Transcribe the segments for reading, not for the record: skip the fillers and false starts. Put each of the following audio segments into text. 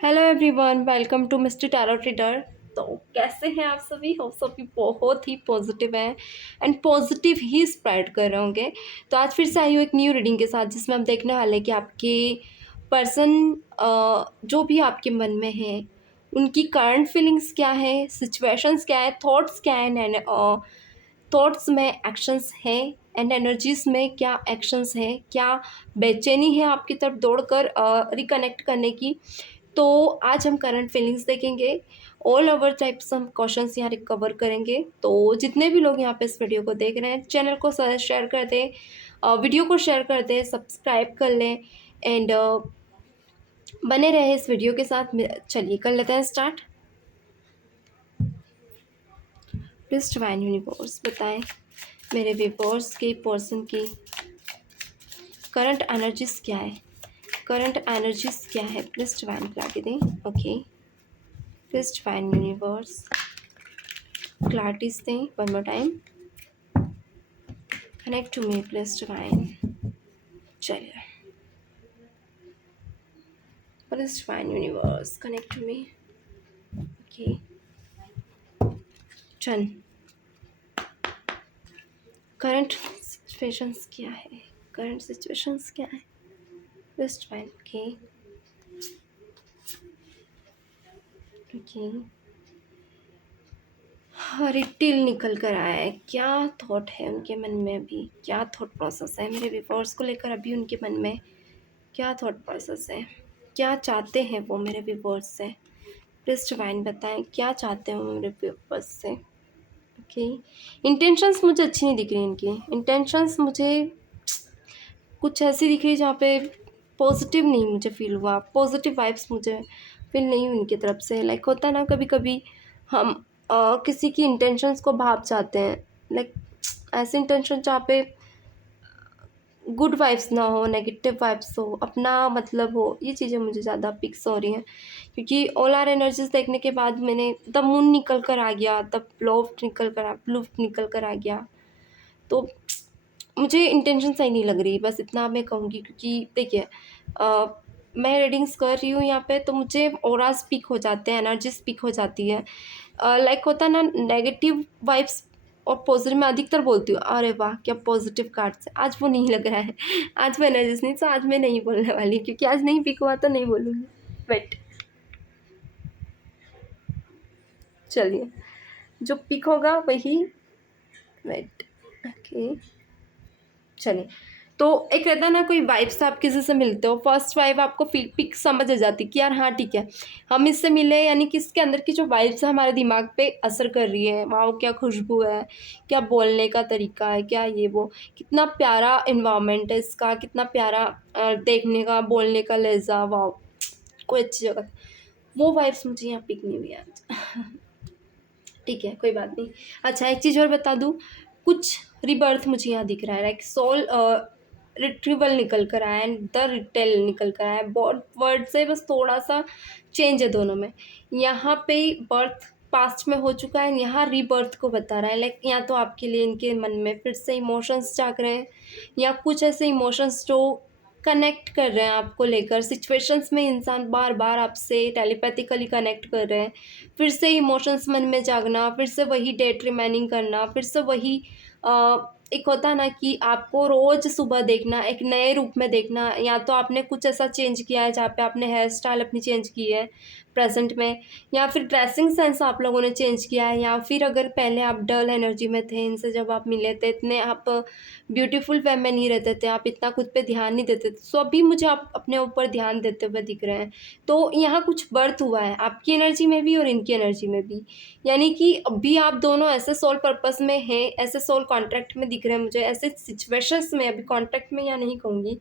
Hello everyone, welcome to mister tarot reader. तो कैसे हैं आप सभी? हो सभी बहुत ही पॉजिटिव हैं एंड पॉजिटिव ही स्प्रेड कर रहे होंगे। तो आज फिर से आई हूँ एक न्यू रीडिंग के साथ, जिसमें हम देखने वाले हैं कि आपके पर्सन जो भी आपके मन में है उनकी करंट फीलिंग्स क्या है, सिचुएशंस क्या है, थॉट्स क्या है, थॉट्स में एक्शंस हैं एंड एनर्जीज में क्या एक्शंस हैं, क्या बेचैनी है आपकी तरफ दौड़कर रिकनेक्ट करने की। तो आज हम करंट फीलिंग्स देखेंगे। ऑल ओवर टाइप्स हम क्वेश्चंस यहाँ रिकवर करेंगे। तो जितने भी लोग यहाँ पे इस वीडियो को देख रहे हैं, चैनल को शेयर कर दें, वीडियो को शेयर कर दें, सब्सक्राइब कर लें एंड बने रहे इस वीडियो के साथ। चलिए कर लेते हैं स्टार्ट। प्लीज डिवाइन यूनिवर्स बताएं मेरे व्यूअर्स के पर्सन की करंट एनर्जीज क्या है, करंट एनर्जीज क्या है। प्लीज डिवाइन क्लैरिटी दें। Okay, please divine universe clarities दें। One more time, connect to me please divine. चलिए, please divine universe connect to me. Okay, चल करंट सिचुएशंस क्या है, करंट सिचुएशंस क्या है। Please divine. ओके ओके, रिटिल निकल कर आया है। क्या थॉट है उनके मन में अभी, क्या थॉट प्रोसेस है मेरे व्यूअर्स को लेकर अभी उनके मन में, क्या थॉट प्रोसेस है, क्या चाहते हैं वो मेरे व्यूअर्स से। प्लीज डिवाइन बताएं क्या चाहते हैं वो मेरे व्यूअर्स से। ओके, इंटेंशंस मुझे अच्छी नहीं दिख रही इनकी। इंटेंशंस मुझे कुछ ऐसी दिख रही जहाँ पे पॉजिटिव नहीं मुझे फील हुआ, पॉजिटिव वाइब्स मुझे फील नहीं हुई उनकी तरफ से। लाइक होता ना कभी कभी हम किसी की इंटेंशंस को भाप जाते हैं, लाइक ऐसे इंटेंशन जहाँ पे गुड वाइब्स ना हो, नेगेटिव वाइब्स हो, अपना मतलब हो, ये चीज़ें मुझे ज़्यादा पिक्स हो रही हैं। क्योंकि ऑल आर एनर्जीज देखने के बाद मैंने द मून निकल कर आ गया, द लुफ्ट निकल कर आ गया। तो मुझे इंटेंशन सही नहीं लग रही, बस इतना मैं कहूँगी। क्योंकि देखिए मैं रीडिंग्स कर रही हूँ यहाँ पे, तो मुझे ऑरा स्पीक हो जाते हैं, एनर्जी स्पीक हो जाती है। लाइक होता है ना नेगेटिव वाइब्स और पॉजिटिव में अधिकतर बोलती हूँ, अरे वाह क्या पॉजिटिव कार्ड्स है। आज वो नहीं लग रहा है, आज वो एनर्जीज नहीं, तो आज मैं नहीं बोलने वाली, क्योंकि आज नहीं पिक हुआ तो नहीं बोलूँगी। वेट, चलिए जो पिक होगा वही। वेट, ओके, चलिए। तो एक रहता है ना, कोई वाइब्स आप किसी से मिलते हो, फर्स्ट वाइब आपको पिक समझ आ जाती कि यार हाँ ठीक है हम इससे मिले, यानी कि इसके अंदर की जो वाइब्स है हमारे दिमाग पे असर कर रही है। वाह क्या खुशबू है, क्या बोलने का तरीका है, क्या ये वो, कितना प्यारा इन्वायरमेंट है इसका, कितना प्यारा देखने का बोलने का लहजा। वाह कोई अच्छी जगह, वो वाइब्स मुझे यहाँ पिक नहीं हुई आज। ठीक है कोई बात नहीं। अच्छा एक चीज़ और बता दूँ, कुछ रिबर्थ मुझे यहाँ दिख रहा है, लाइक सोल रिट्रीवल निकल कर आया एंड द रिटेल निकल कर आया। वर्ड से बस थोड़ा सा चेंज है दोनों में। यहाँ पे बर्थ पास्ट में हो चुका है, यहाँ रीबर्थ को बता रहा है। लाइक या तो आपके लिए इनके मन में फिर से इमोशंस जाग रहे हैं, या कुछ ऐसे इमोशंस जो कनेक्ट कर रहे हैं आपको लेकर। सिचुएशंस में इंसान बार बार आपसे टेलीपैथिकली कनेक्ट कर रहे हैं, फिर से इमोशंस मन में जागना, फिर से वही डेट रिमाइनिंग करना, फिर से वही एक होता है ना कि आपको रोज़ सुबह देखना, एक नए रूप में देखना। या तो आपने कुछ ऐसा चेंज किया है जहाँ पे आपने हेयर स्टाइल अपनी चेंज की है प्रेजेंट में, या फिर ड्रेसिंग सेंस आप लोगों ने चेंज किया है, या फिर अगर पहले आप डल एनर्जी में थे, इनसे जब आप मिले थे इतने आप ब्यूटीफुल वे में नहीं रहते थे, आप इतना खुद पे ध्यान नहीं देते थे। सो अभी मुझे आप अपने ऊपर ध्यान देते हुए दिख रहे हैं। तो यहाँ कुछ बर्थ हुआ है आपकी एनर्जी में भी और इनकी एनर्जी में भी, यानी कि अभी आप दोनों ऐसे सोल पर्पस में हैं, ऐसे सोल कॉन्ट्रैक्ट में दिख रहे हैं मुझे, ऐसे सिचुएशंस में, अभी कॉन्ट्रैक्ट में या नहीं कहूँगी,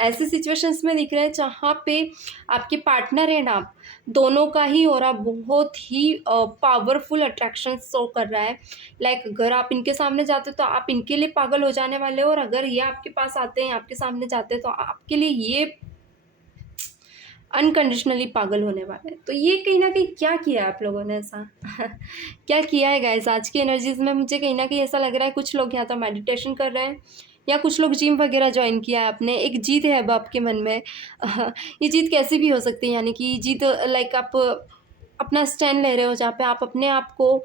ऐसे सिचुएशंस में दिख रहे हैं जहाँ पे आपके पार्टनर एंड आप दोनों का ही ऑरा बहुत ही पावरफुल अट्रैक्शन शो कर रहा है। लाइक अगर आप इनके सामने जाते हो तो आप इनके लिए पागल हो जाने वाले हो, और अगर ये आपके पास आते हैं, आपके सामने जाते हैं, तो आपके लिए ये अनकंडीशनली पागल होने वाले हैं। तो ये कहीं ना कहीं क्या किया है आप लोगों ने ऐसा क्या किया है गाइस आज की एनर्जीज में। मुझे कहीं ना कहीं ऐसा लग रहा है कुछ लोग यहाँ तो मेडिटेशन कर रहे हैं, या कुछ लोग जिम वगैरह ज्वाइन किया है आपने, एक जीत है अब आपके मन में। ये जीत कैसी भी हो सकती है, यानी कि जीत लाइक आप अपना स्टैंड ले रहे हो जहाँ पे आप अपने आप को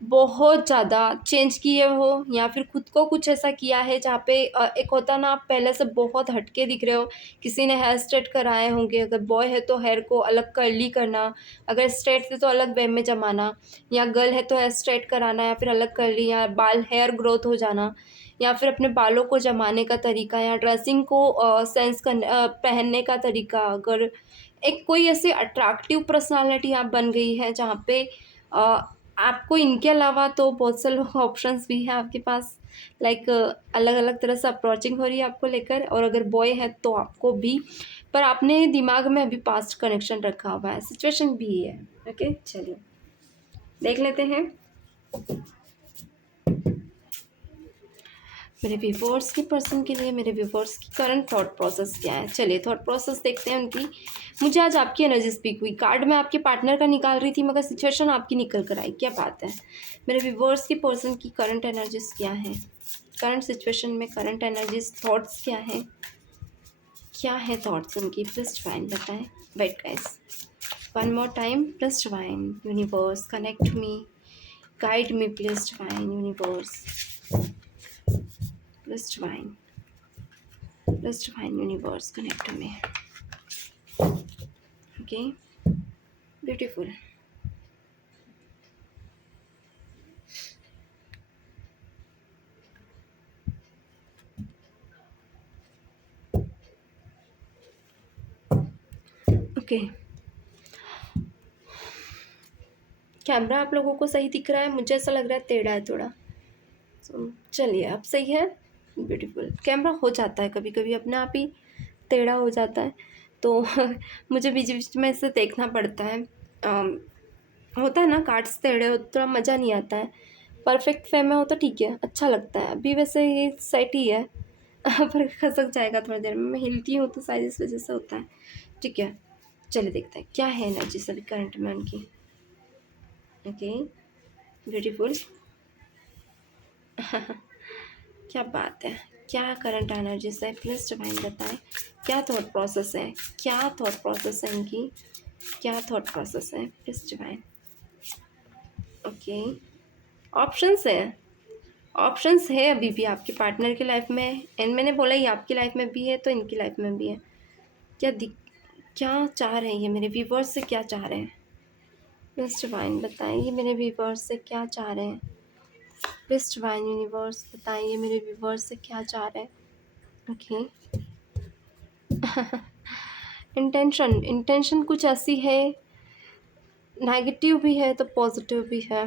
बहुत ज़्यादा चेंज किए हो, या फिर खुद को कुछ ऐसा किया है जहाँ पे एक होता ना, आप पहले से बहुत हटके दिख रहे हो। किसी ने हेयर स्ट्रेट कराए होंगे, अगर बॉय है तो हेयर को अलग कर्ली करना, अगर स्ट्रेट थे तो अलग वे में जमाना, या गर्ल है तो हेयर स्ट्रेट कराना, या फिर अलग कर्ली, या बाल हेयर ग्रोथ हो जाना, या फिर अपने बालों को जमाने का तरीका, या ड्रेसिंग को सेंस करने पहनने का तरीका। अगर एक कोई ऐसी अट्रैक्टिव पर्सनालिटी आप बन गई है जहाँ पे आपको इनके अलावा तो बहुत से लोग ऑप्शंस भी हैं आपके पास, लाइक अलग अलग तरह से अप्रोचिंग हो रही है आपको लेकर, और अगर बॉय है तो आपको भी, पर आपने दिमाग में अभी पास्ट कनेक्शन रखा हुआ है, सिचुएशन भी है। ओके, चलिए देख लेते हैं मेरे व्यूवर्स के पर्सन के लिए, मेरे व्यूवर्स की करंट थॉट प्रोसेस क्या है। चलिए थॉट प्रोसेस देखते हैं उनकी। मुझे आज आपकी एनर्जी स्पीक हुई, कार्ड मैं आपके पार्टनर का निकाल रही थी मगर सिचुएशन आपकी निकल कर आई, क्या बात है। मेरे व्यूवर्स के पर्सन की करंट एनर्जीज क्या है, करंट सिचुएशन में करंट एनर्जीज थॉट्स क्या है थॉट्स उनकी, प्लस डिवाइन बताएं। Wait guys, one more time, please divine universe connect me, guide me please divine universe, please divine universe connect me. Okay, beautiful. Okay, camera आप लोगों को सही दिख रहा है, मुझे ऐसा लग रहा है टेढ़ा है थोड़ा। चलिए अब सही है, ब्यूटीफुल। कैमरा हो जाता है कभी कभी अपने आप ही टेढ़ा हो जाता है, तो मुझे बीच बीच में इसे देखना पड़ता है। होता है ना, कार्ड्स टेढ़े हो थोड़ा मज़ा नहीं आता है, परफेक्ट फ्रेम में हो तो ठीक है, अच्छा लगता है। अभी वैसे ये सेट ही है पर खसक जाएगा थोड़ी देर में, मैं हिलती हूँ तो शायद इस वजह से होता है। ठीक है, चलिए देखते हैं क्या है एनर्जी सभी करंट में उनकी। Okay, beautiful. क्या बात है, क्या करंट एनर्जी है, प्लीज डिवाइन बताएं क्या थॉट प्रोसेस है, क्या थॉट प्रोसेस है इनकी, क्या थॉट प्रोसेस है, प्लीज डिवाइन। ओके, ऑप्शंस है, ऑप्शंस है अभी भी आपके पार्टनर की लाइफ में, एंड मैंने बोला ये आपकी लाइफ में भी है तो इनकी लाइफ में भी है। क्या चाह रहे हैं ये मेरे व्यूवर्स से, क्या चाह रहे हैं, प्लीज डिवाइन बताएं ये मेरे व्यूवर्स से क्या चाह रहे हैं, प्लीज डिवाइन यूनिवर्स बताइए मेरे व्यूवर्स से क्या चाह रहे हैं। ओके, इंटेंशन कुछ ऐसी है, नेगेटिव भी है तो पॉजिटिव भी है,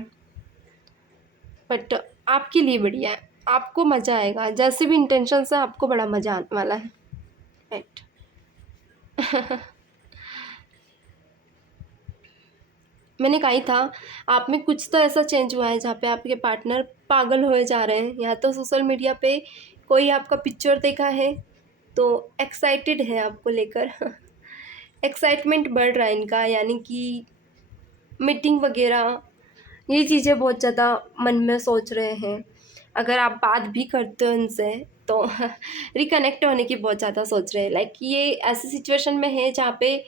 बट आपके लिए बढ़िया है, आपको मज़ा आएगा, जैसे भी इंटेंशन से आपको बड़ा मज़ा आने वाला है। राइट मैंने कहा ही था, आप में कुछ तो ऐसा चेंज हुआ है जहाँ पे आपके पार्टनर पागल होए जा रहे हैं, या तो सोशल मीडिया पे कोई आपका पिक्चर देखा है तो एक्साइटेड है आपको लेकर एक्साइटमेंट बढ़ रहा है इनका, यानी कि मीटिंग वगैरह ये चीज़ें बहुत ज़्यादा मन में सोच रहे हैं। अगर आप बात भी करते हो इनसे तो रिकनेक्ट होने की बहुत ज़्यादा सोच रहे हैं, लाइक ये ऐसी सिचुएशन में है जहाँ पे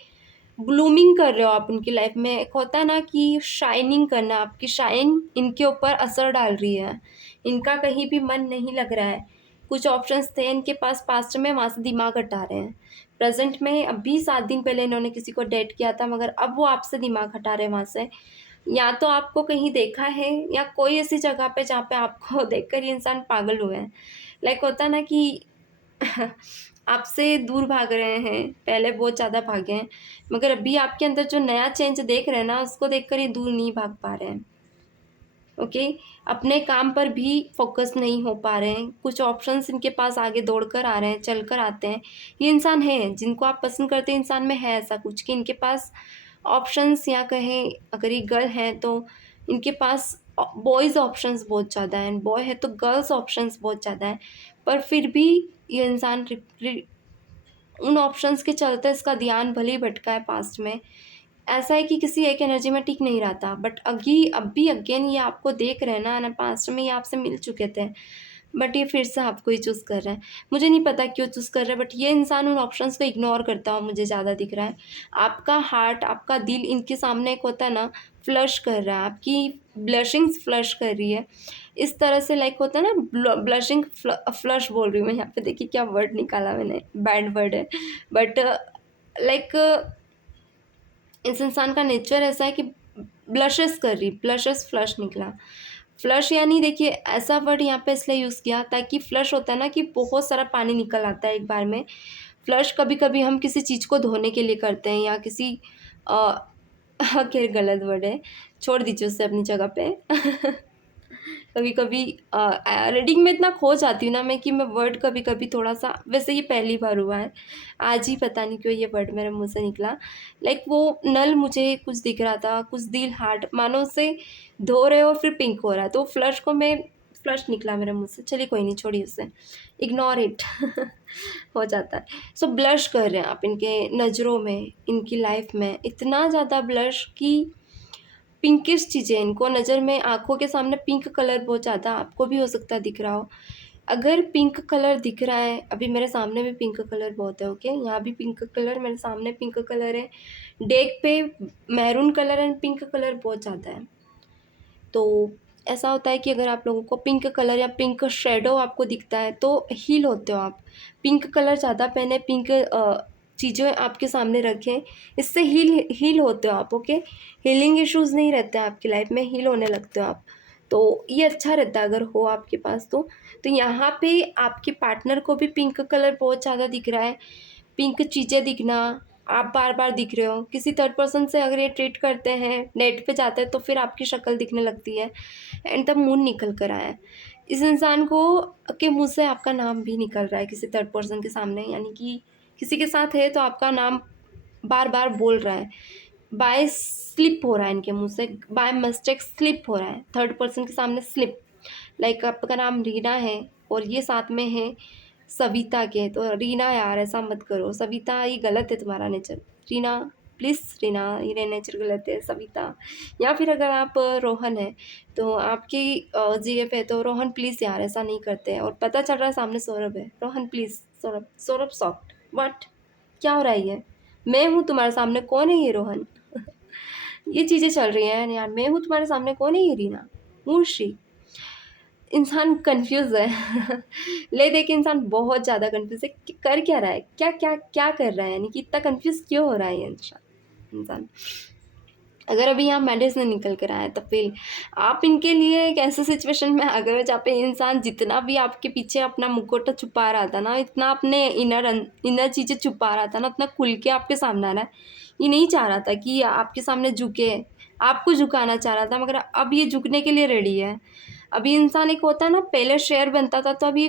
ब्लूमिंग कर रहे हो आप उनकी लाइफ में। एक होता है ना कि शाइनिंग करना, आपकी शाइन इनके ऊपर असर डाल रही है, इनका कहीं भी मन नहीं लग रहा है। कुछ ऑप्शंस थे इनके पास पास्ट में, वहाँ से दिमाग हटा रहे हैं। प्रेजेंट में अभी 7 दिन पहले इन्होंने किसी को डेट किया था, मगर अब वो आपसे दिमाग हटा रहे हैं वहाँ से। या तो आपको कहीं देखा है, या कोई ऐसी जगह पे जहाँ पे आपको देखकर ये इंसान पागल हुए हैं। लाइक होता है ना कि आपसे दूर भाग रहे हैं, पहले बहुत ज़्यादा भागे हैं, मगर अभी आपके अंदर जो नया चेंज देख रहे हैं ना, उसको देखकर ये दूर नहीं भाग पा रहे हैं। ओके, अपने काम पर भी फोकस नहीं हो पा रहे हैं, कुछ ऑप्शंस इनके पास आगे दौड़कर आ रहे हैं, चलकर आते हैं। ये इंसान है जिनको आप पसंद करते हैं, इंसान में है ऐसा कुछ कि इनके पास ऑप्शंस, या कहें अगर ये गर्ल हैं तो इनके पास बॉयज़ ऑप्शंस बहुत ज़्यादा हैं, बॉय है तो गर्ल्स ऑप्शंस बहुत ज़्यादा हैं, पर फिर भी ये इंसान उन ऑप्शंस के चलते इसका ध्यान भले ही भटका है पास्ट में। ऐसा है कि किसी एक एनर्जी में टिक नहीं रहा था, बट अभी अगेन ये आपको देख रहे हैं ना, पास्ट में ये आपसे मिल चुके थे, बट ये फिर से आपको ही चूज़ कर रहा है। मुझे नहीं पता क्यों चूज़ कर रहा है, बट ये इंसान उन ऑप्शंस को इग्नोर करता हुआ मुझे ज़्यादा दिख रहा है। आपका हार्ट, आपका दिल इनके सामने एक होता है ना, फ्लश कर रहा है, आपकी ब्लशिंग्स फ्लश कर रही है। इस तरह से लाइक होता है ना, ब्लशिंग फ्लश बोल रही हूँ मैं यहाँ पे, देखिए क्या वर्ड निकाला मैंने, बैड वर्ड है, बट लाइक इस इंसान का नेचर ऐसा है कि ब्लशेस कर रही, ब्लशेस फ्लश निकला। फ्लश यानी देखिए ऐसा वर्ड यहाँ पे इसलिए यूज़ किया ताकि फ्लश होता है ना कि बहुत सारा पानी निकल आता है एक बार में। फ्लश कभी कभी हम किसी चीज़ को धोने के लिए करते हैं, या किसी खैर गलत वर्ड है, छोड़ दीजिए उससे अपनी जगह पे कभी कभी रीडिंग में इतना खो जाती हूँ ना मैं कि मैं वर्ड कभी कभी थोड़ा सा, वैसे ये पहली बार हुआ है आज ही, पता नहीं क्यों ये वर्ड मेरे मुंह से निकला। लाइक वो नल मुझे कुछ दिख रहा था, कुछ दिल हार्ट मानो उसे धो रहे हो और फिर पिंक हो रहा है, तो फ्लश को मैं, फ्लश निकला मेरे मुंह से, चलिए कोई नहीं, छोड़िए उसे, इग्नोर इट हो जाता है। सो ब्लश कर रहे हैं आप इनके नज़रों में, इनकी लाइफ में इतना ज़्यादा ब्लश कि पिंकिश चीज़ें इनको नज़र में, आँखों के सामने पिंक कलर बहुत ज़्यादा, आपको भी हो सकता है दिख रहा हो। अगर पिंक कलर दिख रहा है, अभी मेरे सामने भी पिंक कलर बहुत है, ओके, यहाँ भी पिंक कलर, मेरे सामने पिंक कलर है, डेक पे maroon colour and pink colour बहुत ज़्यादा है। तो ऐसा होता है कि अगर आप लोगों को पिंक कलर या पिंक शेडो आपको दिखता है तो हील होते हो आप। पिंक कलर ज़्यादा पहने, पिंक चीज़ें आपके सामने रखें, इससे हील होते हो आप, ओके। हीलिंग इश्यूज़ नहीं रहते हैं आपकी लाइफ में, हील होने लगते हो आप, तो ये अच्छा रहता है अगर हो आपके पास तो यहाँ पे आपके पार्टनर को भी पिंक कलर बहुत ज़्यादा दिख रहा है, पिंक चीज़ें दिखना, आप बार बार दिख रहे हो। किसी थर्ड पर्सन से अगर ये ट्रीट करते हैं, नेट पे जाते हैं, तो फिर आपकी शक्ल दिखने लगती है एंड तब मून निकल कर आया है। इस इंसान को के मुंह से आपका नाम भी निकल रहा है किसी थर्ड पर्सन के सामने, यानी कि किसी के साथ है तो आपका नाम बार बार बोल रहा है, बाय स्लिप हो रहा है इनके मुंह से, बाय मिस्टेक स्लिप हो रहा है थर्ड पर्सन के सामने, स्लिप। लाइक आपका नाम रीना है और ये साथ में है सविता के, तो रीना यार ऐसा मत करो, सविता ये गलत है तुम्हारा नेचर, रीना प्लीज़, रीना ये नेचर गलत है, सविता। या फिर अगर आप रोहन है तो आपकी जीएफ है तो रोहन प्लीज़ यार ऐसा नहीं करते हैं, और पता चल रहा है सामने सौरभ है, Rohan please, Saurabh, Saurabh soft, what, क्या हो रहा है ये, मैं हूँ तुम्हारे सामने, कौन है ये रोहन ये चीज़ें चल रही हैं यार, मैं हूँ तुम्हारे सामने, कौन है ये रीना, मूर्शी। इंसान कंफ्यूज है ले दे के इंसान बहुत ज़्यादा कंफ्यूज है कि कर क्या रहा है, क्या क्या क्या कर रहा है, यानी कि इतना कंफ्यूज क्यों हो रहा है ये इंसान। अगर अभी यहाँ मेडिसिन निकल कर आया तो फिर आप इनके लिए एक ऐसे सिचुएशन में आ गए हो जहाँ पे इंसान जितना भी आपके पीछे अपना मुखौटा छुपा रहा था ना, इतना अपने इनर चीज़ें छुपा रहा था ना, उतना खुल के आपके सामने आ रहा है। ये नहीं चाह रहा था कि आपके सामने झुके, आपको झुकाना चाह रहा था, मगर अब ये झुकने के लिए रेडी है। अभी इंसान एक होता है ना, पहले शेर बनता था तो अभी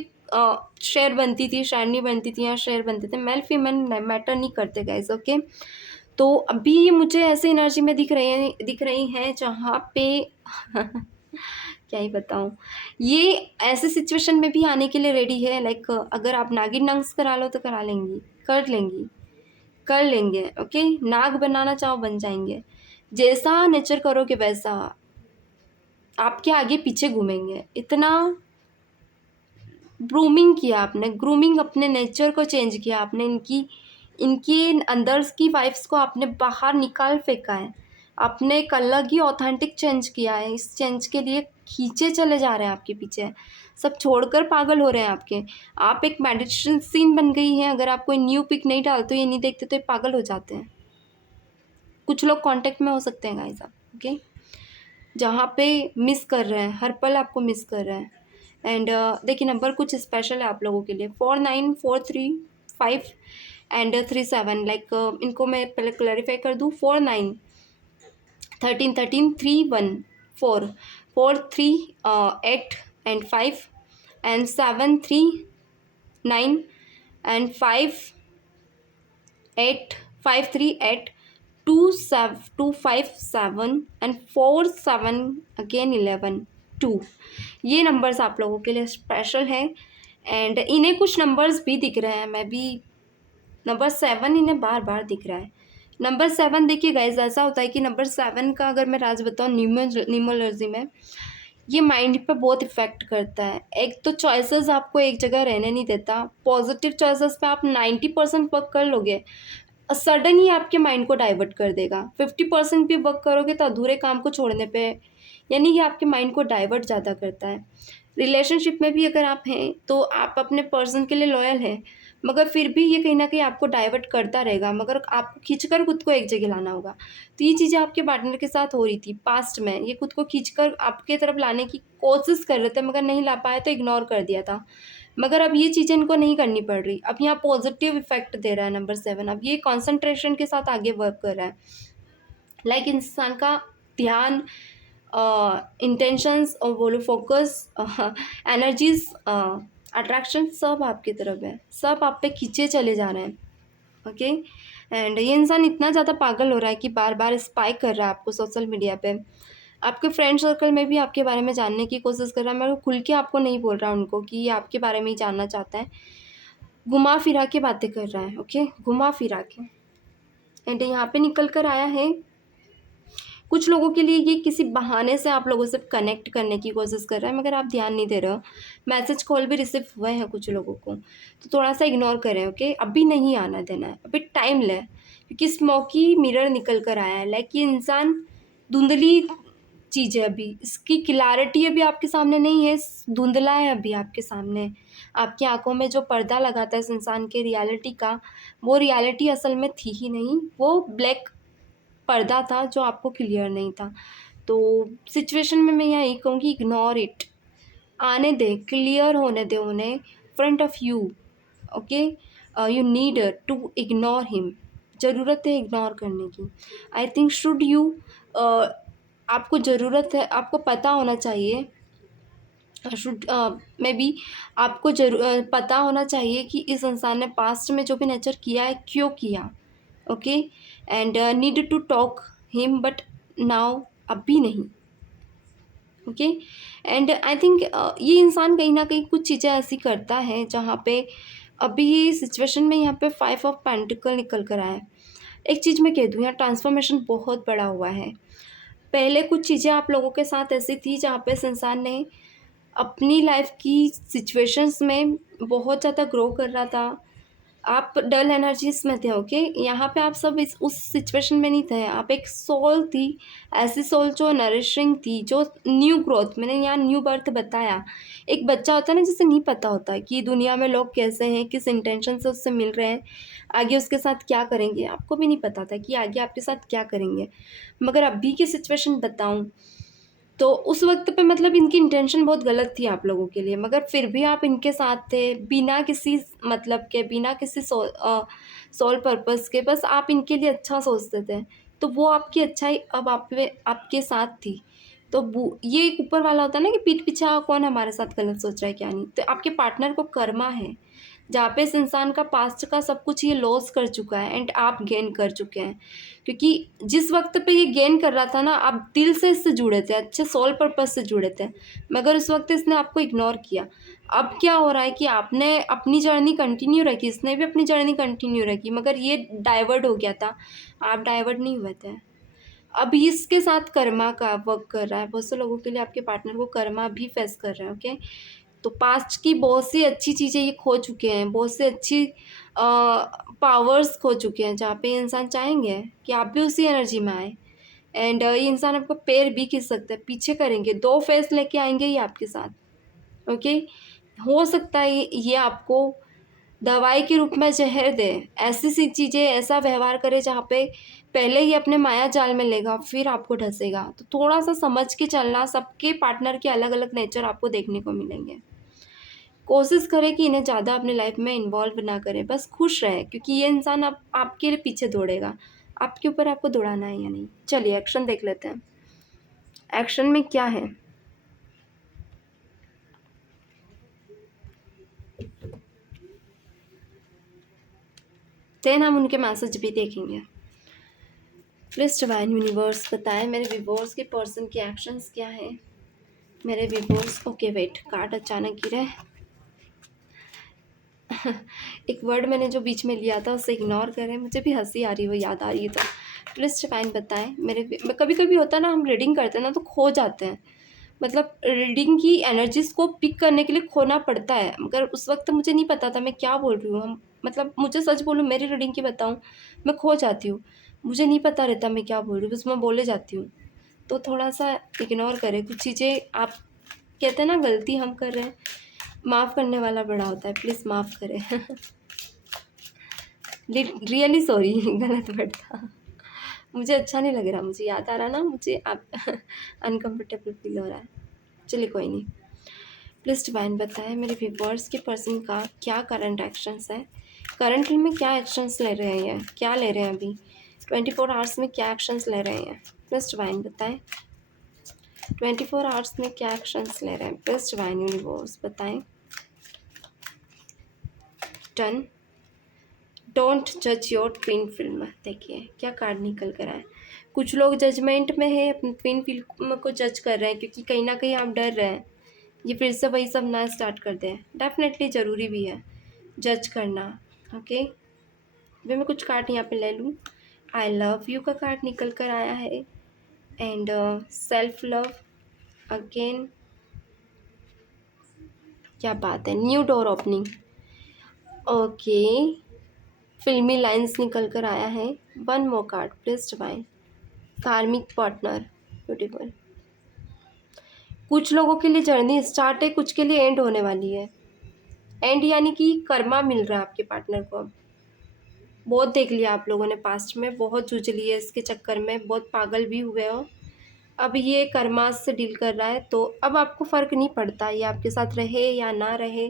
शेर बनती थी, शेरनी बनती थी या शेर बनते थे, मेल फीमेल मैटर नहीं करते गाइस, ओके। तो अभी ये मुझे ऐसे एनर्जी में दिख रही हैं जहाँ पे क्या ही बताऊँ, ये ऐसे सिचुएशन में भी आने के लिए रेडी है। लाइक अगर आप नागिन डांस करा लो तो करा लेंगी, कर लेंगे, ओके। नाग बनाना चाहो बन जाएंगे, जैसा नेचर करोगे वैसा आपके आगे पीछे घूमेंगे। इतना ग्रूमिंग किया आपने, ग्रूमिंग अपने नेचर को चेंज किया आपने, इनकी अंदर की वाइब्स को आपने बाहर निकाल फेंका है, आपने एक अलग ही ऑथेंटिक चेंज किया है। इस चेंज के लिए खींचे चले जा रहे हैं आपके पीछे, सब छोड़कर पागल हो रहे हैं आपके। आप एक मेडिटेशन सीन बन गई हैं, अगर आप कोई न्यू पिक नहीं डालते, ये नहीं देखते तो ये पागल हो जाते हैं। कुछ लोग कांटेक्ट में हो सकते हैं गाइस आप, ओके, जहाँ पे मिस कर रहे हैं, हर पल आपको मिस कर रहे हैं। एंड देखिए नंबर कुछ स्पेशल है आप लोगों के लिए, 4943 5 एंड 37। लाइक इनको मैं पहले क्लैरिफाई कर दूँ, 49 13 13 3 1 4 4 3 8 and 5 and 7 3 9 and 5 8 5 3 8 2 5 7 and 4 7 again 11 2। ये नंबर्स आप लोगों के लिए स्पेशल हैं। एंड इन्हें कुछ नंबर्स भी दिख रहे हैं, मैं भी नंबर 7 इन्हें बार बार दिख रहा है। नंबर 7 देखिए गाइस, ऐसा होता है कि नंबर 7 का अगर मैं राज बताऊँ न्यूमरोलॉजी में, ये माइंड पे बहुत इफ़ेक्ट करता है। एक तो चॉइसेस आपको एक जगह रहने नहीं देता, पॉजिटिव चॉइसेस पे आप 90% वर्क कर लोगे, सडन ही आपके माइंड को डाइवर्ट कर देगा। 50% भी वर्क करोगे तो अधूरे काम को छोड़ने पे, यानी ये आपके माइंड को डाइवर्ट ज़्यादा करता है। रिलेशनशिप में भी अगर आप हैं तो आप अपने पर्सन के लिए लॉयल हैं, मगर फिर भी ये कहीं न कहीं आपको डाइवर्ट करता रहेगा, मगर आपको खींचकर खुद को एक जगह लाना होगा। तो ये चीज़ें आपके पार्टनर के साथ हो रही थी पास्ट में, ये खुद को खींचकर आपके तरफ लाने की कोशिश कर रहे थे मगर नहीं ला पाए तो इग्नोर कर दिया था। मगर अब ये चीज़ें इनको नहीं करनी पड़ रही। अब यहाँ पॉजिटिव इफ़ेक्ट दे रहा है नंबर 7, अब ये कॉन्सन्ट्रेशन के साथ आगे वर्क कर रहा है। लाइक इंसान का ध्यान, इंटेंशंस और बोलो फोकस, एनर्जीज, अट्रैक्शन सब आपकी तरफ है, सब आप पे खींचे चले जा रहे हैं। ओके। एंड ये इंसान इतना ज़्यादा पागल हो रहा है कि बार बार स्पाई कर रहा है आपको सोशल मीडिया पे, आपके फ्रेंड सर्कल में भी आपके बारे में जानने की कोशिश कर रहा है, मगर खुल के आपको नहीं बोल रहा उनको कि ये आपके बारे में ही जानना चाहता है, घुमा फिरा के बातें कर रहा है। ओके, घुमा फिरा के। एंड यहाँ पे निकल कर आया है, कुछ लोगों के लिए ये किसी बहाने से आप लोगों से कनेक्ट करने की कोशिश कर रहा है, मगर आप ध्यान नहीं दे रहे हो। मैसेज कॉल भी रिसीव हुए हैं कुछ लोगों को, तो थोड़ा सा इग्नोर करें। ओके, अभी नहीं आना देना है, अभी टाइम ले, क्योंकि स्मोकी मिरर निकल कर आया है। लाइक ये इंसान धुंधली चीज़ है, अभी इसकी क्लैरिटी अभी आपके सामने नहीं है, धुंधला है अभी आपके सामने। आपकी आंखों में जो पर्दा लगा था इस इंसान के रियलिटी का, वो रियलिटी असल में थी ही नहीं, वो ब्लैक पर्दा था जो आपको क्लियर नहीं था। तो सिचुएशन में मैं यही कहूँगी, इग्नोर इट, आने दे, क्लियर होने दे उन्हें front of you. Okay, you need to ignore him, ज़रूरत है इग्नोर करने की। आई थिंक शुड यू, आपको ज़रूरत है, आपको पता होना चाहिए, शुड मे बी आपको पता होना चाहिए कि इस इंसान ने पास्ट में जो भी नेचर किया है क्यों किया। Okay, and need to talk him, but now अभी नहीं। ओके, एंड आई थिंक ये इंसान कहीं ना कहीं कुछ चीज़ें ऐसी करता है जहाँ पे अभी ये सिचुएशन में यहाँ पे 5 ऑफ पेंटिकल निकल कर आया है। एक चीज़ मैं कह दूँ, यहाँ ट्रांसफॉर्मेशन बहुत बड़ा हुआ है। पहले कुछ चीज़ें आप लोगों के साथ ऐसी थी जहाँ पे इस इंसान ने अपनी लाइफ की सिचुएशंस में बहुत ज़्यादा ग्रो कर रहा था। आप डल एनर्जीज में थे। ओके, यहाँ पे आप सब इस उस सिचुएशन में नहीं थे, आप एक सोल थी, ऐसी सोल जो नरिशिंग थी, जो न्यू ग्रोथ, मैंने यहाँ न्यू बर्थ बताया। एक बच्चा होता है ना, जिसे नहीं पता होता कि दुनिया में लोग कैसे हैं, किस इंटेंशन से उससे मिल रहे हैं, आगे उसके साथ क्या करेंगे, आपको भी नहीं पता था कि आगे आपके साथ क्या करेंगे। मगर अभी की सिचुएशन बताऊँ तो उस वक्त पे मतलब इनकी इंटेंशन बहुत गलत थी आप लोगों के लिए, मगर फिर भी आप इनके साथ थे, बिना किसी मतलब के, बिना किसी सोल पर्पस के, बस आप इनके लिए अच्छा सोचते थे। तो वो आपकी अच्छाई अब आपके साथ थी। तो ये एक ऊपर वाला होता है ना कि पीठ पीछे कौन हमारे साथ गलत सोच रहा है क्या नहीं। तो आपके पार्टनर को कर्मा है, जहाँ पे इस इंसान का पास्ट का सब कुछ ये लॉस कर चुका है एंड आप गेन कर चुके हैं। क्योंकि जिस वक्त पे ये गेन कर रहा था ना, आप दिल से इससे जुड़े थे, अच्छे सोल पर्पस से जुड़े थे, मगर उस वक्त इसने आपको इग्नोर किया। अब क्या हो रहा है कि आपने अपनी जर्नी कंटिन्यू रखी, इसने भी अपनी जर्नी कंटिन्यू रखी, मगर ये डाइवर्ट हो गया था, आप डाइवर्ट नहीं हुए थे। अब इसके साथ कर्मा का वर्क कर रहा है। बहुत से लोगों के लिए आपके पार्टनर को कर्मा भी फेस कर रहे हैं। ओके, तो पास्ट की बहुत सी अच्छी चीज़ें ये खो चुके हैं, बहुत से अच्छी पावर्स खो चुके हैं, जहाँ पे ये इंसान चाहेंगे कि आप भी उसी एनर्जी में आए। एंड ये इंसान आपको पैर भी खींच सकता है, पीछे करेंगे, 2 फेस लेके आएंगे ये आपके साथ। ओके, हो सकता है ये आपको दवाई के रूप में जहर दे, ऐसी सी चीज़ें, ऐसा व्यवहार करे जहाँ पे पहले ही अपने माया जाल में लेगा, फिर आपको ढसेगा। तो थोड़ा सा समझ के चलना, सबके पार्टनर के अलग अलग नेचर आपको देखने को मिलेंगे। कोशिश करें कि इन्हें ज़्यादा अपनी लाइफ में इन्वॉल्व ना करें, बस खुश रहें, क्योंकि ये इंसान अब आपके लिए पीछे दौड़ेगा, आपके ऊपर आपको दौड़ाना है या नहीं। चलिए एक्शन देख लेते हैं, एक्शन में क्या है। देन हम उनके मैसेज भी देखेंगे। प्लीज डिवाइन यूनिवर्स बताएं मेरे व्यूअर्स के पर्सन के एक्शंस क्या है। मेरे व्यूअर्स, ओके वेट, कार्ड अचानक गिरे। एक वर्ड मैंने जो बीच में लिया था उसे इग्नोर करें, मुझे भी हंसी आ रही, वो याद आ रही है। तो प्लीज डिवाइन बताएं मेरे, कभी कभी होता है ना, हम रीडिंग करते हैं ना तो खो जाते हैं, मतलब रीडिंग की एनर्जीज़ को पिक करने के लिए खोना पड़ता है, मगर उस वक्त मुझे नहीं पता था मैं क्या बोल रही हूँ। हम मतलब मुझे सच बोलूँ, मेरी रीडिंग की बताऊँ, मैं खो जाती हूँ, मुझे नहीं पता रहता मैं क्या बोल रही हूँ, बस मैं बोले जाती हूँ। तो थोड़ा सा इग्नोर करें कुछ चीज़ें। आप कहते हैं ना, गलती हम कर रहे हैं, माफ़ करने वाला बड़ा होता है, प्लीज़ माफ़ करें। रियली सॉरी, गलत वर्ड था, मुझे अच्छा नहीं लग रहा, मुझे याद आ रहा ना, मुझे आप अनकम्फर्टेबल फील हो रहा है। चलिए कोई नहीं। प्लीज़ डिवाइन बताएं मेरे व्यूअर्स के पर्सन का क्या करंट एक्शंस है, करंटली में क्या एक्शंस ले रहे हैं, क्या ले रहे हैं अभी 24 आवर्स में, क्या एक्शंस ले रहे हैं। प्लीज़ डिवाइन बताएं 24 आवर्स में क्या एक्शंस ले रहे हैं। प्लीज़ डिवाइन यूनिवर्स बताएं। डन। डोंट जज योर ट्विन फिल्म। देखिए क्या कार्ड निकल कर आए। कुछ लोग जजमेंट में है, अपनी ट्विन फिल्म को जज कर रहे हैं, क्योंकि कहीं ना कहीं आप डर रहे हैं ये फिर से वही सब ना स्टार्ट कर दें। डेफिनेटली ज़रूरी भी है जज करना। ओके, अभी मैं कुछ कार्ड यहाँ पे ले लूँ। आई लव यू का कार्ड निकल कर आया है, एंड सेल्फ लव अगेन। क्या बात है, न्यू डोर ओपनिंग। ओके, फिल्मी लाइंस निकल कर आया है। One more card please divine. कार्मिक पार्टनर, ब्यूटीफुल। कुछ लोगों के लिए जर्नी स्टार्ट है, कुछ के लिए एंड होने वाली है। एंड यानी कि कर्मा मिल रहा है आपके पार्टनर को। अब बहुत देख लिया आप लोगों ने पास्ट में, बहुत जूझ लिए इसके चक्कर में, बहुत पागल भी हुए हो। अब ये कर्मा से डील कर रहा है, तो अब आपको फ़र्क नहीं पड़ता ये आपके साथ रहे या ना रहे।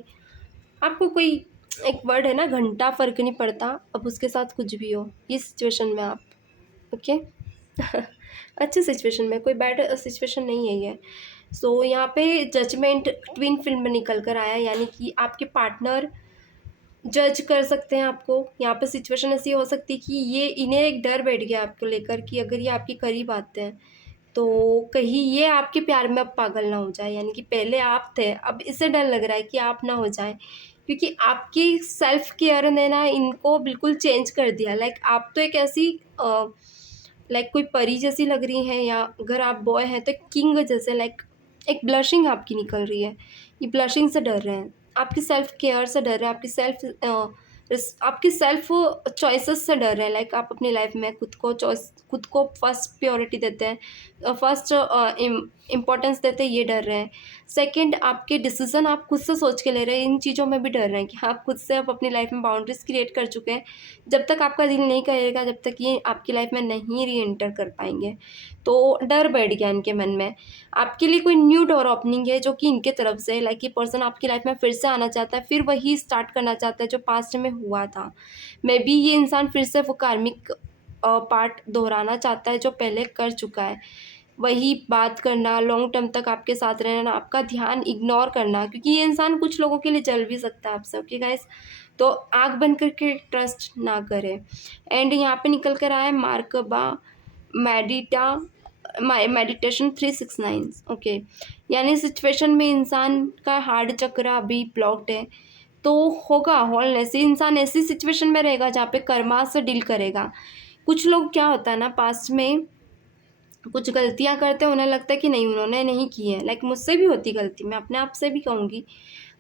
आपको कोई एक वर्ड है ना, घंटा, फ़र्क नहीं पड़ता अब उसके साथ कुछ भी हो इस सिचुएशन में आप। ओके। अच्छी सिचुएशन में, कोई बैड सिचुएशन नहीं है ये। सो यहाँ पे जजमेंट ट्विन फिल्म में निकल कर आया, यानी कि आपके पार्टनर जज कर सकते हैं आपको। यहाँ पे सिचुएशन ऐसी हो सकती है कि ये इन्हें एक डर बैठ गया आपको लेकर कि अगर ये आपके करीब आते हैं तो कहीं ये आपके प्यार में अब पागल ना हो जाए। यानी कि पहले आप थे, अब इसे डर लग रहा है कि आप ना हो जाए, क्योंकि आपकी सेल्फ केयर ने ना इनको बिल्कुल चेंज कर दिया। लाइक आप तो एक ऐसी लाइक कोई परी जैसी लग रही हैं, या अगर आप बॉय हैं तो किंग जैसे। लाइक एक ब्लशिंग आपकी निकल रही है, ये ब्लशिंग से डर रहे हैं, आपकी सेल्फ केयर से डर रहे हैं, आपकी सेल्फ चॉइसेस से डर रहे हैं। लाइक आप अपनी लाइफ में खुद को चॉइस, खुद को फर्स्ट प्योरिटी देते हैं, फर्स्ट इम्पोर्टेंस देते हैं, ये डर रहे हैं। सेकंड, आपके डिसीजन आप खुद से सोच के ले रहे हैं, इन चीज़ों में भी डर रहे हैं कि आप खुद से अब अपनी लाइफ में बाउंड्रीज क्रिएट कर चुके हैं। जब तक आपका दिल नहीं करेगा, जब तक ये आपकी लाइफ में नहीं री एंटर कर पाएंगे। तो डर बैठ गया इनके मन में। आपके लिए कोई न्यू डोर ओपनिंग है जो कि इनके तरफ से, लाइक ये पर्सन आपकी लाइफ में फिर से आना चाहता है, फिर वही स्टार्ट करना चाहता है जो पास्ट में हुआ था। मे बी ये इंसान फिर से वो कार्मिक पार्ट दोहराना चाहता है जो पहले कर चुका है। वही बात करना, लॉन्ग टर्म तक आपके साथ रहना, आपका ध्यान इग्नोर करना, क्योंकि ये इंसान कुछ लोगों के लिए जल भी सकता है आपसे। ओके गाइस, तो आँख बंद करके ट्रस्ट ना करें। एंड यहाँ पे निकल कर आया मार्कबा मेडिटा मेडिटेशन 369। ओके, यानी सिचुएशन में इंसान का हार्ड चक्र अभी ब्लॉक्ड है, तो होगा होलनेस। इंसान ऐसी सिचुएशन में रहेगा जहाँ पे कर्मा से डील करेगा। कुछ लोग क्या होता है ना, पास्ट में कुछ गलतियाँ करते हैं, उन्हें लगता है कि नहीं उन्होंने नहीं की है। लाइक मुझसे भी होती गलती, मैं अपने आप से भी कहूँगी,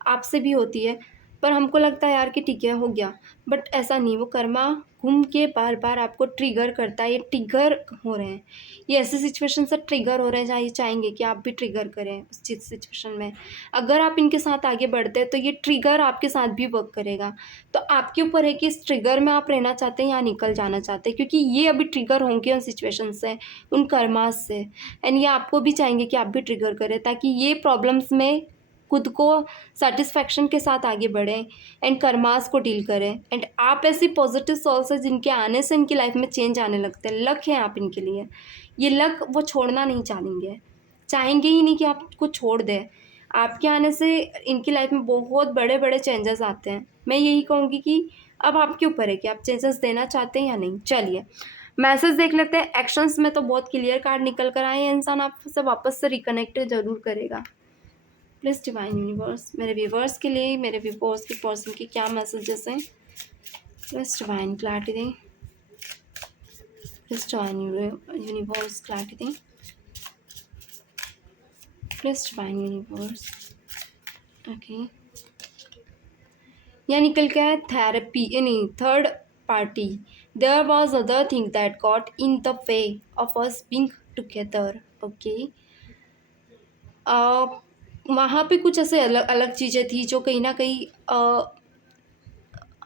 आपसे भी होती है, पर हमको लगता है यार कि ठीक है हो गया, बट ऐसा नहीं। वो कर्मा घूम के बार बार आपको ट्रिगर करता है, ये ट्रिगर हो रहे हैं, ये ऐसी सिचुएशन से ट्रिगर हो रहे हैं जहाँ ये चाहेंगे कि आप भी ट्रिगर करें उस चीज़ सिचुएशन में। अगर आप इनके साथ आगे बढ़ते हैं तो ये ट्रिगर आपके साथ भी वर्क करेगा। तो आपके ऊपर है कि इस ट्रिगर में आप रहना चाहते हैं या निकल जाना चाहते हैं, क्योंकि ये अभी ट्रिगर होंगे उन सिचुएशन से, उन कर्मास से। एंड ये आपको भी चाहेंगे कि आप भी ट्रिगर करें, ताकि ये प्रॉब्लम्स में खुद को सेटिस्फैक्शन के साथ आगे बढ़ें एंड कर्मास को डील करें। एंड आप ऐसी पॉजिटिव सोल्स हैं जिनके आने से इनकी लाइफ में चेंज आने लगते हैं। लक है आप इनके लिए, ये लक वो छोड़ना नहीं चाहेंगे, चाहेंगे ही नहीं कि आपको छोड़ दें। आपके आने से इनकी लाइफ में बहुत बड़े बड़े चेंजेस आते हैं। मैं यही कहूँगी कि अब आपके ऊपर है कि आप चेंजेस देना चाहते हैं या नहीं। चलिए मैसेज देख लेते हैं। एक्शंस में तो बहुत क्लियर कार्ड निकल कर आए हैं, इंसान आपसे वापस से रिकनेक्ट ज़रूर करेगा। प्लीज़ डिवाइन यूनिवर्स मेरे व्यूवर्स के लिए, मेरे व्यूवर्स के पर्सन के क्या मैसेजेस हैं, प्लीज़ डिवाइन क्लैरिटी दें। प्लीज़ डिवाइन यूनिवर्स क्लैरिटी दें। Plus divine universe. ओके, यहाँ निकल के है थेरेपी, नहीं third party. There was other thing that got in the way of us being together. Okay, वहाँ पे कुछ ऐसे अलग अलग चीज़ें थी जो कहीं ना कहीं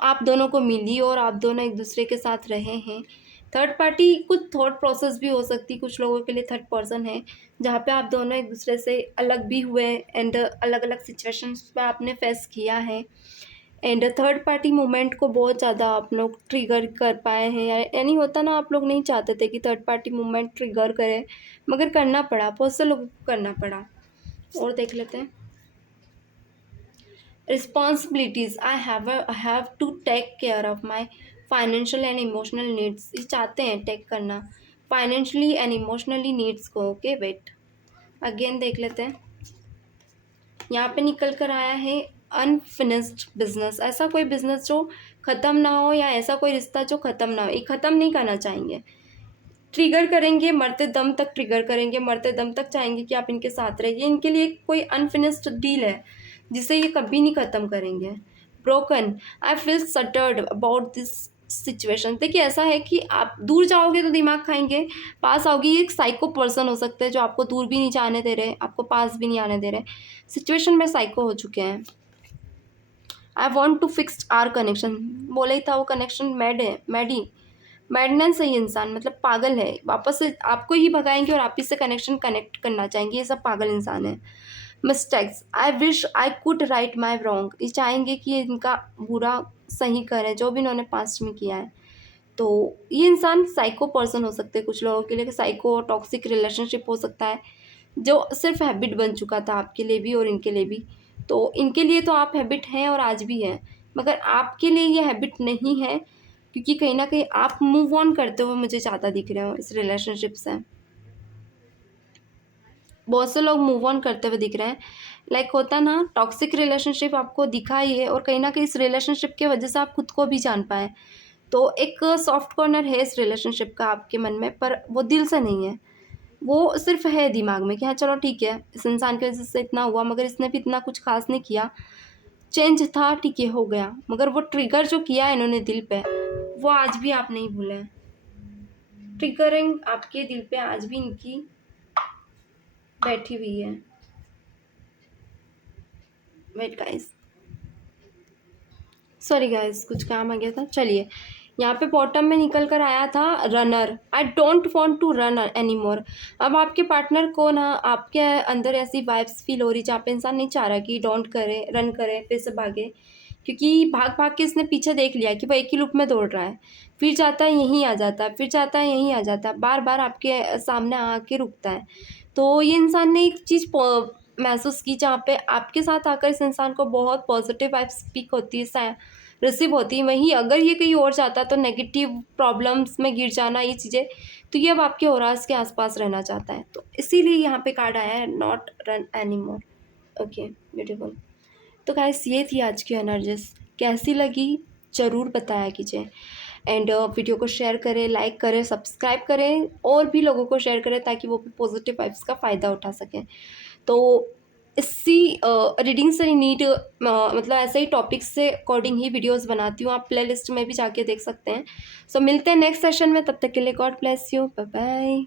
आप दोनों को मिली और आप दोनों एक दूसरे के साथ रहे हैं। थर्ड पार्टी कुछ थॉट प्रोसेस भी हो सकती, कुछ लोगों के लिए थर्ड पर्सन है, जहाँ पे आप दोनों एक दूसरे से अलग भी हुए एंड अलग अलग सिचुएशंस पे आपने फेस किया है एंड थर्ड पार्टी मोमेंट को बहुत ज़्यादा आप लोग ट्रिगर कर पाए हैं। यानी होता ना, आप लोग नहीं चाहते थे कि थर्ड पार्टी मोमेंट ट्रिगर करे, मगर करना पड़ा, बहुत से लोगों को करना पड़ा। और देख लेते हैं responsibilities. I have to take care of my financial and emotional needs. ये चाहते हैं टेक करना फाइनेंशियली एंड इमोशनली नीड्स को। ओके वेट, अगेन देख लेते हैं। यहाँ पे निकल कर आया है अनफिनिश्ड बिजनेस। ऐसा कोई बिजनेस जो ख़त्म ना हो, या ऐसा कोई रिश्ता जो ख़त्म ना हो, ये ख़त्म नहीं करना चाहेंगे, ट्रिगर करेंगे, मरते दम तक ट्रिगर करेंगे, मरते दम तक चाहेंगे कि आप इनके साथ रहिए। इनके लिए कोई अनफिनिश्ड डील है जिसे ये कभी नहीं ख़त्म करेंगे। Broken, I feel shattered about this situation. देखिए ऐसा है कि आप दूर जाओगे तो दिमाग खाएंगे, पास आओगे। ये एक साइको पर्सन हो सकते हैं जो आपको दूर भी नहीं जाने दे रहे, आपको पास भी नहीं आने दे रहे, सिचुएशन में साइको हो चुके हैं। I want to fix our connection, बोला ही था वो कनेक्शन मैड है, मैडनेस है ये इंसान, मतलब पागल है, वापस से आपको ही भगाएंगे और आप ही से कनेक्ट करना चाहेंगे। ये सब पागल इंसान है। Mistakes, I wish I could write my wrong. ये चाहेंगे कि इनका बुरा सही करें जो भी इन्होंने पास्ट में किया है। तो ये इंसान साइको पर्सन हो सकते हैं कुछ लोगों के लिए, साइको टॉक्सिक रिलेशनशिप हो सकता है जो सिर्फ हैबिट बन चुका था आपके लिए भी और इनके लिए भी। तो इनके लिए तो आप हैबिट हैं और आज भी हैं, मगर आपके लिए ये हैबिट नहीं है, क्योंकि कहीं ना कहीं आप मूव ऑन करते हुए मुझे ज़्यादा दिख रहे हो इस रिलेशनशिप से। बहुत से लोग मूव ऑन करते हुए दिख रहे हैं। लाइक होता ना, टॉक्सिक रिलेशनशिप आपको दिखा ही है और कहीं ना कहीं इस रिलेशनशिप की वजह से आप खुद को भी जान पाए। तो एक सॉफ्ट कॉर्नर है इस रिलेशनशिप का आपके मन में, पर वो दिल से नहीं है, वो सिर्फ है दिमाग में कि हाँ चलो ठीक है, इस इंसान की वजह से इतना हुआ, मगर इसने भी इतना कुछ खास नहीं किया, चेंज था ठीक है हो गया। मगर वो ट्रिगर जो किया है इन्होंने दिल पे, वो आज भी आप नहीं भूले। ट्रिगरिंग आपके दिल पे आज भी इनकी बैठी हुई है। वेट गाइस, सॉरी गाइस, कुछ काम आ गया था। चलिए, यहाँ पे बॉटम में निकल कर आया था runner. I don't want to run any more. अब आपके पार्टनर को ना आपके अंदर ऐसी वाइब्स फील हो रही जहाँ पे इंसान नहीं चाह रहा कि डोंट करे, रन करे, फिर से भागे, क्योंकि भाग भाग के इसने पीछे देख लिया कि वो एक ही लूप में दौड़ रहा है, फिर जाता है यहीं आ जाता है, फिर जाता है यहीं आ जाता है, बार बार आपके सामने आके रुकता है। तो ये इंसान ने एक चीज़ महसूस की जहाँ पे आपके साथ आकर इस इंसान को बहुत पॉजिटिव वाइब्स स्पीक होती है, रिसीव होती है। वहीं अगर ये कहीं और जाता तो नेगेटिव प्रॉब्लम्स में गिर जाना, ये चीज़ें, तो ये अब आपके ओरास के आसपास रहना चाहता है। तो इसीलिए यहाँ पे कार्ड आया है not run any more. Okay, beautiful. तो गाइस ये थी आज की एनर्जीज, कैसी लगी ज़रूर बताया कीजिए एंड वीडियो को शेयर करें, लाइक करें, सब्सक्राइब करें और भी लोगों को शेयर करें ताकि वो भी पॉजिटिव वाइब्स का फ़ायदा उठा सकें। तो इसी रीडिंग से नीड मतलब ऐसे ही टॉपिक्स से अकॉर्डिंग ही वीडियोस बनाती हूँ, आप प्लेलिस्ट में भी जाके देख सकते हैं। सो मिलते हैं नेक्स्ट सेशन में, तब तक के लिए God bless you, bye bye.